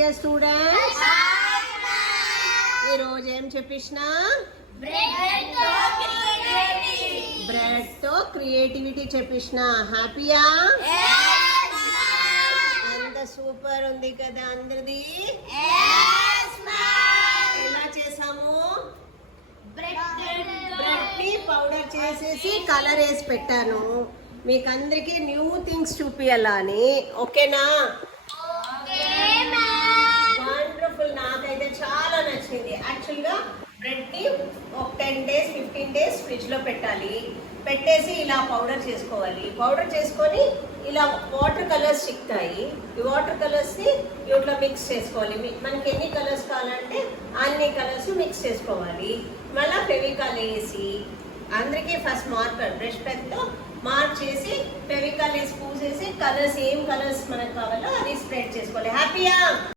Dear students. ఈ రోజు ఏం చెప్పినా బ్రెడ్ తో క్రియేటివిటీ చెప్పినా. హ్యాపీయా? అంత సూపర్ ఉంది కదా అందరిది. ఎలా చేసాము? బ్రెడ్ ని పౌడర్ చేసేసి కలర్ వేసి పెట్టాను. మీకు అందరికి న్యూ థింగ్స్ చూపియాలా అని. ఓకేనా? వండర్ఫుల్. నాకైతే చాలా నచ్చింది. యాక్చువల్గా బ్రెడ్ ని ఒక 10 days 15 days ఫ్రిడ్జ్ లో పెట్టాలి. పెట్టేసి ఇలా పౌడర్ చేసుకోవాలి. పౌడర్ చేసుకొని ఇలా వాటర్ కలర్స్ చిక్తాయి. ఈ వాటర్ కలర్స్ ని ఇట్లా మిక్స్ చేసుకోవాలి. మనకి ఎన్ని కలర్స్ కావాలంటే అన్ని కలర్స్ మిక్స్ చేసుకోవాలి. మళ్ళీ ఫెవికాల్ వేసి అందరికీ ఫస్ట్ మార్కర్ బ్రష్ పెన్తో మార్క్ చేసి ఫెవికాల్ వేసి పూసేసి కలర్స్ ఏం కలర్స్ మనకు కావాలో అది స్ప్రెడ్ చేసుకోవాలి. హ్యాపీయా?